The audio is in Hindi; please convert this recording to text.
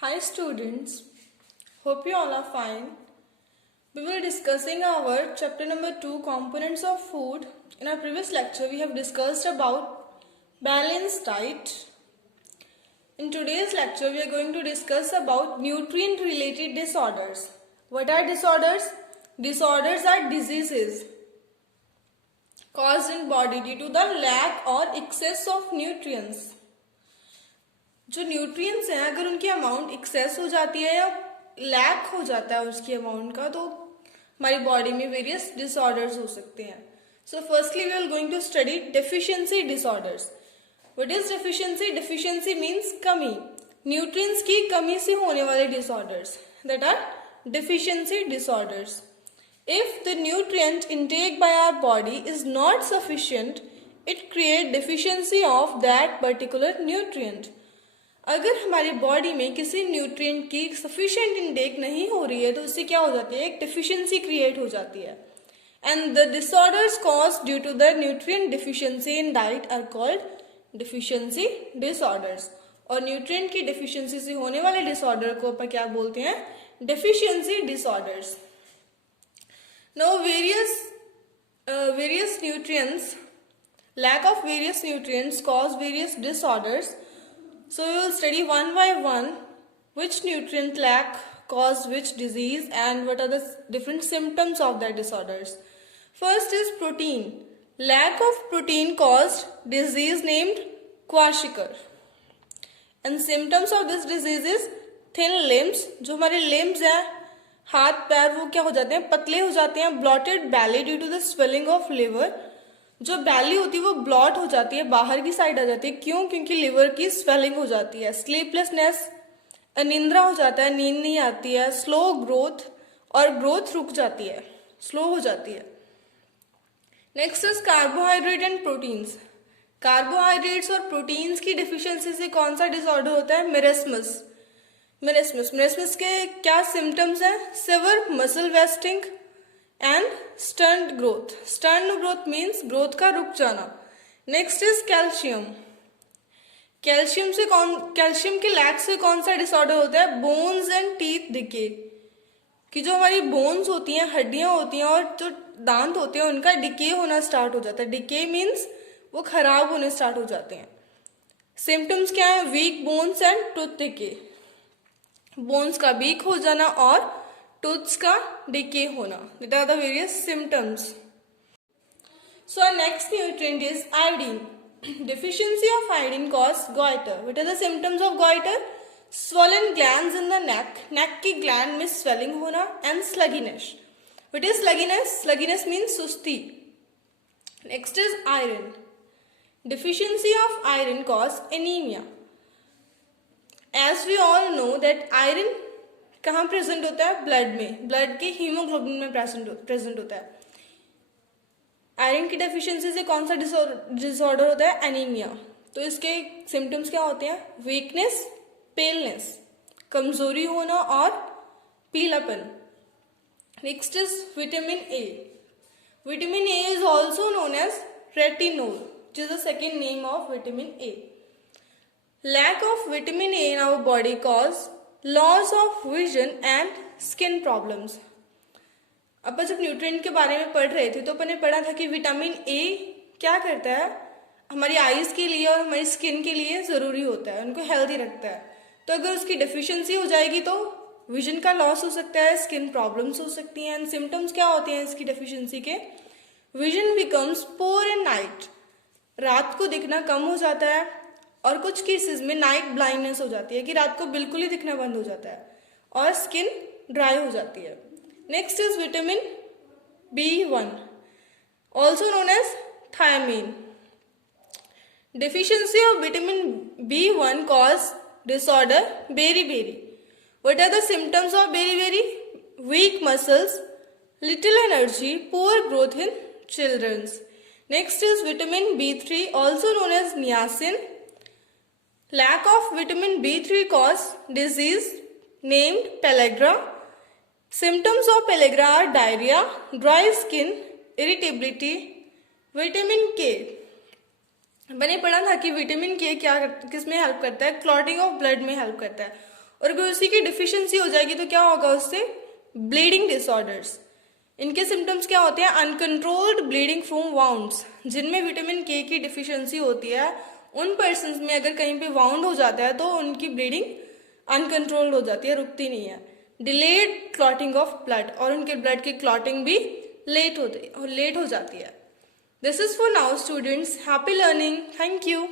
Hi students, hope you all are fine. We were discussing our chapter number 2 components of food. In our previous lecture we have discussed about balanced diet. In today's lecture we are going to discuss about nutrient related disorders. What are disorders? Disorders are diseases caused in body due to the lack or excess of nutrients. जो न्यूट्रिएंट्स हैं अगर उनकी अमाउंट एक्सेस हो जाती है या लैक हो जाता है उसकी अमाउंट का तो हमारी बॉडी में वेरियस डिसऑर्डर्स हो सकते हैं. So firstly we are going to study deficiency disorders. What is deficiency? Deficiency means कमी, न्यूट्रिएंट्स की कमी से होने वाले disorders that are deficiency disorders. If the nutrient intake by our body is not sufficient, it creates deficiency of that particular nutrient. अगर हमारी बॉडी में किसी न्यूट्रिएंट की सफिशिएंट इनटेक नहीं हो रही है तो उससे क्या हो जाती है, एक डिफिशिएंसी क्रिएट हो जाती है. And the disorders caused due to the nutrient deficiency in diet are called deficiency disorders. और न्यूट्रिएंट की डिफिशिएंसी से होने वाले डिसऑर्डर को अपन क्या बोलते हैं, deficiency disorders. Now various nutrients, lack of various nutrients cause various disorders. So we will study one by one which nutrient lack caused which disease and what are the different symptoms of that disorders. First is protein. Lack of protein caused disease named kwashiorkor. And symptoms of this disease is thin limbs. जो हमारे limbs हैं हाथ पैर वो क्या हो जाते हैं, पतले हो जाते हैं. Bloated belly due to the swelling of liver. जो बैली होती है वो ब्लॉट हो जाती है, बाहर की साइड आ जाती है. क्यों? क्योंकि लिवर की स्वेलिंग हो जाती है. स्लीपलेसनेस, अनिंद्रा हो जाता है, नींद नहीं आती है. स्लो ग्रोथ और ग्रोथ रुक जाती है, स्लो हो जाती है. Next is carbohydrate and proteins. Carbohydrates और प्रोटीन्स की डिफिशियंसी से कौन सा डिसऑर्डर होता है, मेरेस्मस. मेरेस्मस के क्या सिम्टम्स हैं, severe muscle wasting and stunt growth. Stunt growth means growth का रुक जाना. Next is calcium. कैल्शियम के लैक से कौन सा डिसऑर्डर होता है, बोन्स एंड टीथ डिके. कि जो हमारी बोन्स होती हैं, हड्डियां होती हैं और जो दांत होते हैं उनका डिके होना स्टार्ट हो जाता है. डिके मीन्स वो खराब होने स्टार्ट हो जाते हैं. सिम्टम्स क्या है, weak bones and tooth decay. Bones का वीक हो जाना और टूथ्स का डिके होना. That are the various symptoms. So next nutrient is iodine. Deficiency of iodine cause goiter. What are the symptoms of goiter? Swollen glands in the neck. Neck की gland में swelling होना and sluggishness. What is sluggishness? Sluggishness means सुस्ती. Next is iron. Deficiency of iron cause anemia. As we all know that iron कहाँ प्रेजेंट होता है, ब्लड में. ब्लड के हीमोग्लोबिन में प्रेजेंट होता है. आयरन की डेफिशिएंसी से कौन सा डिसऑर्डर होता है, एनीमिया. तो इसके सिम्टम्स क्या होते हैं, वीकनेस, पेलनेस, कमजोरी होना और पीलापन. Next is vitamin A. Vitamin A is also known as retinol, which is the second name of vitamin A. Lack of vitamin A in our body cause loss of vision and skin problems. अपन जब न्यूट्रिएंट के बारे में पढ़ रहे थे तो अपन ने पढ़ा था कि विटामिन ए क्या करता है, हमारी आईज के लिए और हमारी स्किन के लिए जरूरी होता है, उनको हेल्दी रखता है. तो अगर उसकी डेफिशिएंसी हो जाएगी तो विजन का लॉस हो सकता है, स्किन प्रॉब्लम्स हो सकती हैं. एंड सिम्टम्स क्या होते हैं इसकी डेफिशिएंसी के, vision becomes poor in night. रात को दिखना कम हो जाता है और कुछ केसेस में नाइट ब्लाइंडनेस हो जाती है कि रात को बिल्कुल ही दिखना बंद हो जाता है और स्किन ड्राई हो जाती है. Next is vitamin B1, also known as thiamine. Deficiency of vitamin B1 cause disorder beriberi. What are the symptoms of beriberi? Weak muscles, little energy, poor growth in children. Next is vitamin B3, also known as niacin. Lack of vitamin B3 cause disease named pellagra. Symptoms of pellagra are diarrhea, dry skin, irritability. Vitamin के मैंने पढ़ा था कि विटामिन के क्या किस में हेल्प करता है, क्लॉटिंग ऑफ ब्लड में हेल्प करता है. और अगर उसी की डिफिशियंसी हो जाएगी तो क्या होगा उससे, ब्लीडिंग डिसऑर्डर्स। इनके सिम्टम्स क्या होते हैं, अनकंट्रोल्ड ब्लीडिंग फ्रॉम वाउंड्स। जिनमें विटामिन के की डिफिशियंसी होती है उन पर्सन्स में अगर कहीं पे वाउंड हो जाता है तो उनकी ब्लीडिंग अनकंट्रोल्ड हो जाती है, रुकती नहीं है। डिलेड क्लॉटिंग ऑफ ब्लड, और उनके ब्लड की क्लॉटिंग भी लेट हो जाती है। This is for now students, happy learning, thank you.